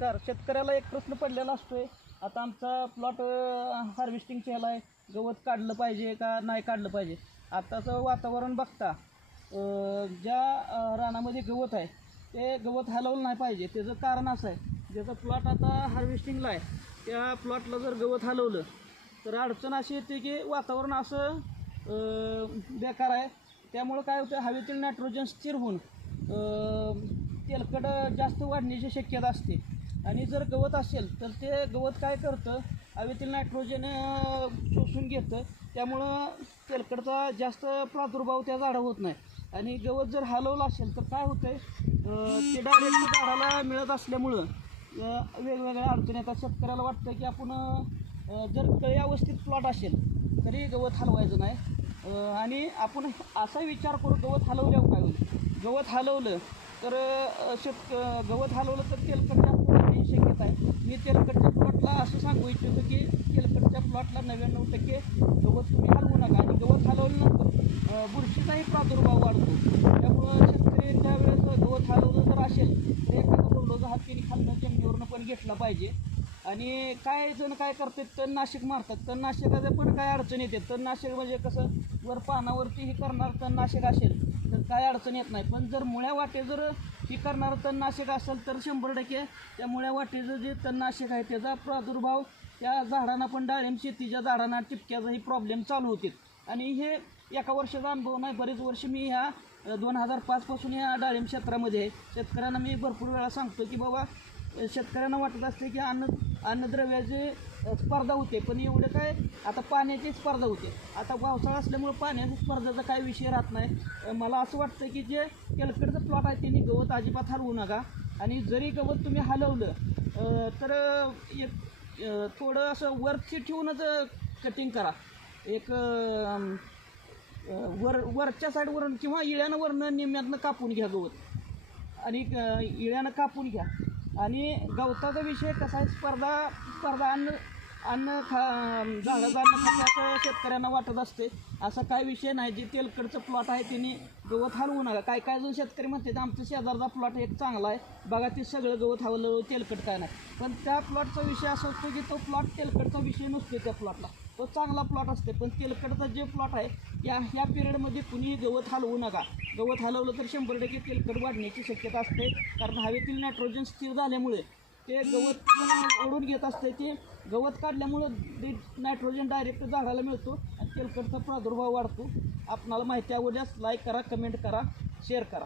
नमस्कार. शेतकऱ्याला एक प्रश्न पडलेला असतोय. आता आमचा प्लॉट हार्वेस्टिंगचा ह्याला आहे, गवत काढलं पाहिजे का नाही काढलं पाहिजे. आताचं वातावरण बघता ज्या रानामध्ये गवत आहे ते गवत हलवलं नाही पाहिजे. त्याचं कारण असं आहे, ज्याचा प्लॉट आता हार्वेस्टिंगला आहे त्या प्लॉटला जर गवत हलवलं तर अडचण अशी येते की वातावरण असं बेकार आहे. त्यामुळं काय होतं, हवेतील नायट्रोजन स्थिर होऊन तेलकट जास्त वाढण्याची शक्यता असते. आणि जर गवत असेल तर ते गवत काय करतं, हवेतील नायट्रोजन शोषून घेतं. त्यामुळं तेलकटचा जास्त प्रादुर्भाव त्या झाडावर होत नाही. आणि गवत जर हलवलं असेल तर काय होतं आहे, ते डायरेक्ट झाडाला मिळत असल्यामुळं वेगवेगळ्या अडचणी येतात. शेतकऱ्याला वाटतं की आपण जर व्यवस्थित प्लॉट असेल तरी गवत हलवायचं नाही. आणि आपण असा विचार करू, गवत हलवल्यावर काय होईल. गवत हलवलं तर गवत हलवलं तर तेलकट जास्त होण्याची शक्यता आहे. मी तेलकटच्या प्लॉटला असं सांगू इच्छितो की तेलकटच्या प्लॉटला 99% गवत तुम्ही हलवू नका. आणि गवत हलवल्यानंतर बुरशीचाही प्रादुर्भाव वाढतो. त्यामुळं शेतकरी त्यावेळेस गवत हलवलं जर असेल तर एखादा बुलडोझर हाताने खालनं जमिनीवरनं पण घेतला पाहिजे. आणि काय जण काय करतात, तणनाशक मारतात. तणनाशकाचं पण काय अडचण येते. तणनाशक म्हणजे कसं, वर पानावरती हे करणार तणनाशक असेल तर काय अडचण येत नाही. पण जर मुळ्या वाटे जर हे करणारं तणनाशक असेल तर 100% त्या मुळ्या वाटेचं जे तणनाशक आहे त्याचा प्रादुर्भाव त्या झाडांना पण, डाळिंब शेतीच्या झाडांना टिपक्याचाही प्रॉब्लेम चालू होते. आणि हे एका वर्षाचा अनुभव नाही, बरेच वर्ष मी ह्या 2005 पासून या डाळिंब क्षेत्रामध्ये आहे. शेतकऱ्यांना मी भरपूर वेळा सांगतो की बाबा, शेतकऱ्यांना वाटत असते की अन्नद्रव्याची स्पर्धा होते, पण एवढं काय, आता पाण्याची स्पर्धा होते. आता पावसाळा असल्यामुळे पाण्याच्या स्पर्धेचा काही विषय राहत नाही. मला असं वाटतं की जे तेलकटचं प्लॉट आहे त्यांनी गवत अजिबात हलवू नका. आणि जरी गवत तुम्ही हलवलं तर एक थोडं असं वरची ठेवूनच कटिंग करा. एक वरच्या साईडवरून किंवा इळ्यानं वरनं निम्म्यातनं कापून घ्या गवत. आणि इळ्यानं कापून घ्या. आणि गवताचा विषय कसा आहे, स्पर्धा झाडाचं अन्न खात्याचं शेतकऱ्यांना वाटत असते. असा काय विषय नाही. जे तेलकटचं प्लॉट आहे त्यांनी गवत हलवू नका. काय जण शेतकरी म्हणते तर आमचा शेजारचा प्लॉट एक चांगला आहे बघा, ते सगळं गवत हलवलं, तेलकट काय नाही. पण त्या प्लॉटचा विषय असा असतो की तो प्लॉट तेलकटचा विषय नसतो. त्या प्लॉटला तो चांगला प्लॉट असते. पण तेलकटचा जे प्लॉट आहे ह्या पिरियडमध्ये कुणीही गवत हलवू नका. गवत हलवलं तर 100% तेलकट वाढण्याची शक्यता असते. कारण हवेतील नायट्रोजन स्थिर झाल्यामुळे ते गवत ओढून घेत असते. ते गवत काढल्यामुळं नायट्रोजन डायरेक्ट झाडाला मिळतो आणि तेलकटचा प्रादुर्भाव वाढतो. आपणाला माहिती आवडल्यास लाईक करा, कमेंट करा, शेअर करा.